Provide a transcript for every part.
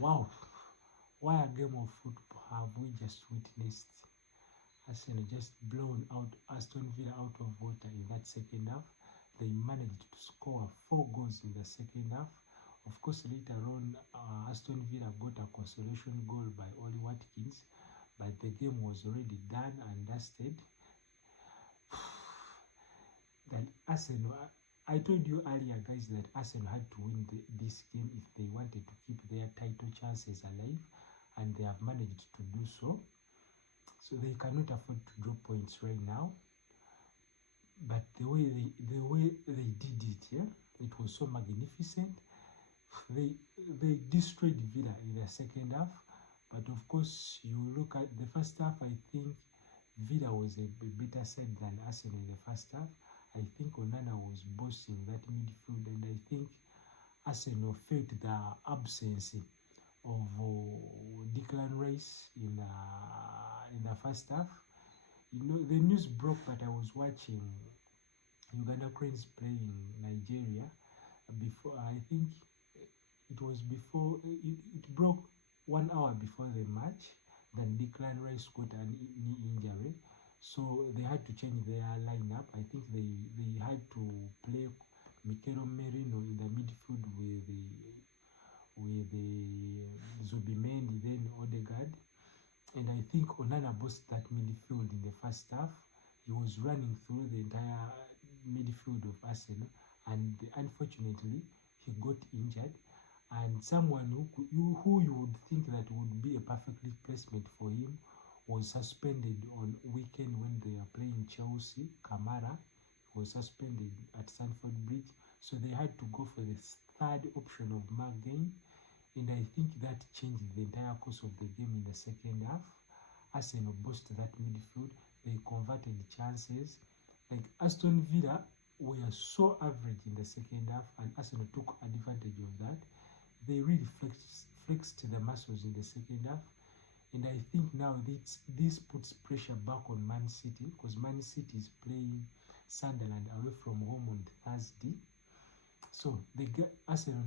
Wow, what a game of football have we just witnessed. Arsenal just blown out Aston Villa out of water in that second half. They managed to score 4 goals in the second half. Of course, later on, Aston Villa got a consolation goal by Oli Watkins, but the game was already done and dusted. That Arsenal, I told you earlier, guys, that Arsenal had to win this game if they wanted to keep their title chances alive, and they have managed to do so. So they cannot afford to drop points right now. But the way they did it, yeah, it was so magnificent. They destroyed Villa in the second half. But of course, you look at the first half, I think Villa was a better side than Arsenal in the first half. I think Onana was bossing that midfield, and I think Arsenal felt the absence of Declan Rice in the first half. You know, the news broke, but I was watching Uganda Cranes playing Nigeria before. I think it was before it broke 1 hour before the match. Then Declan Rice got a knee injury, so they had to change their lineup. I think they had to play Mikel Merino in the midfield with Zubimendi, then Odegaard. And I think Onana bossed that midfield in the first half. He was running through the entire midfield of Arsenal, and unfortunately he got injured. And someone who you would think that would be a perfect replacement for him was suspended on weekend when they are playing Chelsea. Kamara was suspended at Stamford Bridge, so they had to go for the third option of Margain, and I think that changed the entire course of the game in the second half. Arsenal boosted that midfield. They converted chances. Like Aston Villa were so average in the second half, and Arsenal took advantage of that. They really flexed the muscles in the second half, and I think now this puts pressure back on Man City, because Man City is playing Sunderland away from home on Thursday. So Arsenal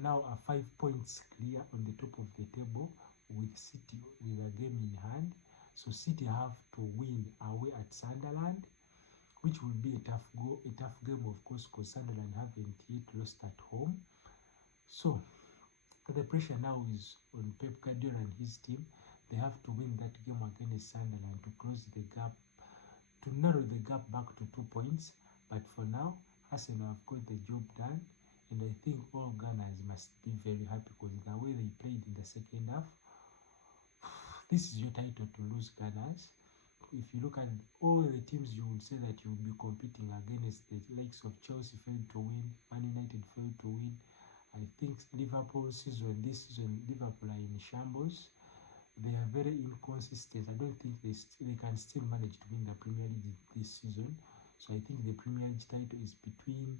now are 5 points clear on the top of the table, with City with a game in hand. So City have to win away at Sunderland, which will be a tough game, of course, because Sunderland haven't yet lost at home. So the pressure now is on Pep Guardiola and his team. They have to win that game against Sunderland to close the gap, to narrow the gap back to 2 points. But for now, Arsenal have got the job done, and I think all Gunners must be very happy, because the way they played in the second half, this is your title to lose, Gunners. If you look at all the teams, you would say that you would be competing against the likes of Chelsea failed to win, Man United failed to win. I think this season, Liverpool are in shambles. They are very inconsistent. I don't think they can still manage to win the Premier League this season. So I think the Premier League title is between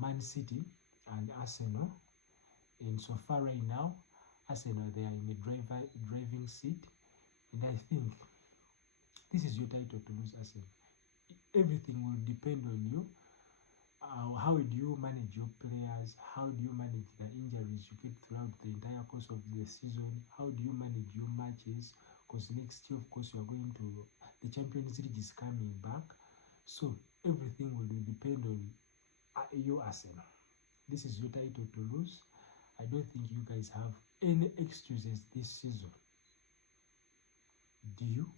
Man City and Arsenal. And so far right now, Arsenal, they are in the driving seat. And I think this is your title to lose, Arsenal. Everything will depend on you. How do you manage your players? How do you manage the injuries you get throughout the entire course of the season? How do you manage your matches? Because next year, of course, you are going to the Champions League is coming back. So everything will depend on you, Arsenal. This is your title to lose. I don't think you guys have any excuses this season. Do you?